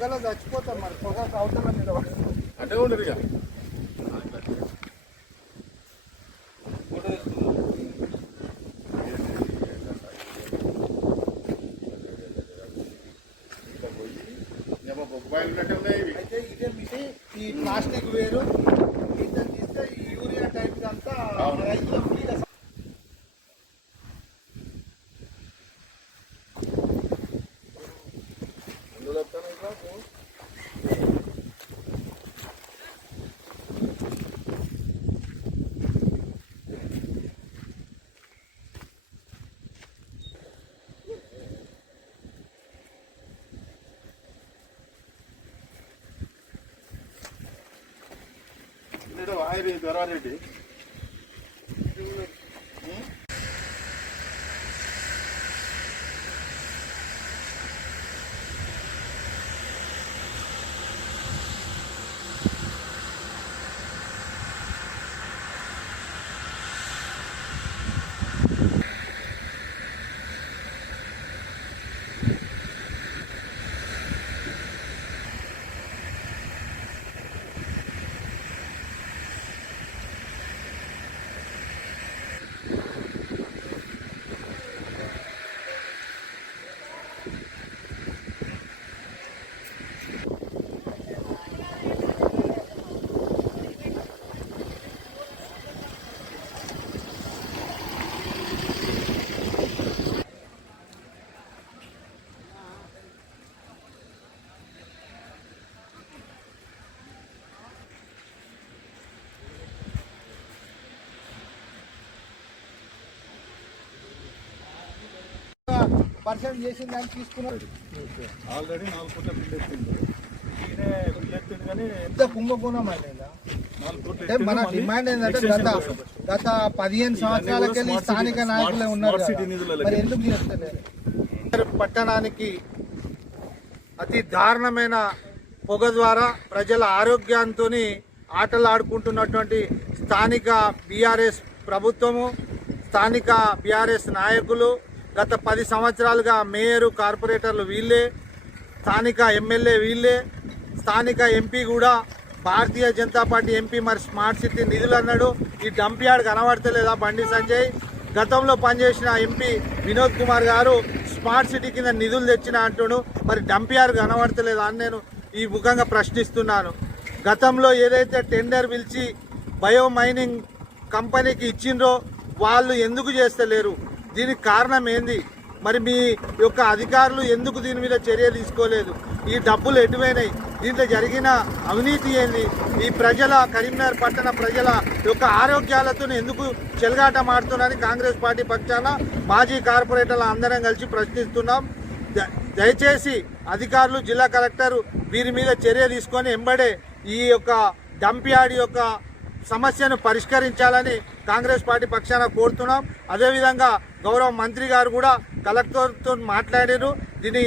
పొగలో చచ్చిపోతాం మరి పొగ అవతల మీద అంటే ఉండదు ఇక అయితే ఇదే మిషన్ ఈ ప్లాస్టిక్ వేరు ఇద్దరు తీస్తే ఈ యూరియా టైప్ అంతా రైతులకు ఫ్రీగా ఆయన దొరారెడ్డి పర్సెంట్ చేసిన దాన్ని తీసుకున్నారు. ఆల్రెడీ 4 కోట్ల బిల్లు ఎత్తింది. కానీ ఎంత కుంభకోణం అయినా మన డిమాండ్ ఏంటంటే గత 15 సంవత్సరాలకెళ్ళి స్థానిక నాయకులే ఉన్నారు. మరి ఎందుకు చేస్తలేరు? పట్టణానికి అతి దారుణమైన పొగ ద్వారా ప్రజల ఆరోగ్యంతో ఆటలాడుకుంటున్నటువంటి స్థానిక బీఆర్ఎస్ ప్రభుత్వము, స్థానిక బీఆర్ఎస్ నాయకులు, గత 10 సంవత్సరాలుగా మేయరు, కార్పొరేటర్లు వీళ్ళే, స్థానిక ఎమ్మెల్యే వీళ్ళే, స్థానిక ఎంపీ కూడా భారతీయ జనతా పార్టీ ఎంపీ. మరి స్మార్ట్ సిటీ నిధులు అన్నాడు, ఈ డంప్ యార్డ్ కనబడతలేదా బండి సంజయ్? గతంలో పనిచేసిన ఎంపీ వినోద్ కుమార్ గారు స్మార్ట్ సిటీ కింద నిధులు తెచ్చిన అంటుడు, మరి డంప్ యార్డ్ కనబడతలేదా అని నేను ఈ ముఖంగా ప్రశ్నిస్తున్నాను. గతంలో ఏదైతే టెండర్ పిలిచి బయో మైనింగ్ కంపెనీకి ఇచ్చిండ్రో వాళ్ళు ఎందుకు చేస్తలేరు? దీనికి కారణం ఏంది? మరి మీ యొక్క అధికారులు ఎందుకు దీని మీద చర్య తీసుకోలేదు? ఈ డబ్బులు ఎటువైనాయి? దీంట్లో జరిగిన అవినీతి ఏంది? ఈ ప్రజల, కరీంనగర్ పట్టణ ప్రజల యొక్క ఆరోగ్యాలతో ఎందుకు చెలగాటమాడుతున్నారని కాంగ్రెస్ పార్టీ పక్షాన మాజీ కార్పొరేటర్లు అందరం కలిసి ప్రశ్నిస్తున్నాం. దయచేసి అధికారులు, జిల్లా కలెక్టర్ వీరి మీద చర్య తీసుకొని ఎంబడే ఈ యొక్క డంప్ యార్డ్ యొక్క సమస్యను పరిష్కరించాలని కాంగ్రెస్ పార్టీ పక్షాన కోరుతున్నాం. అదేవిధంగా గౌరవ మంత్రి గారు కూడా కలెక్టర్తో మాట్లాడారు. దీని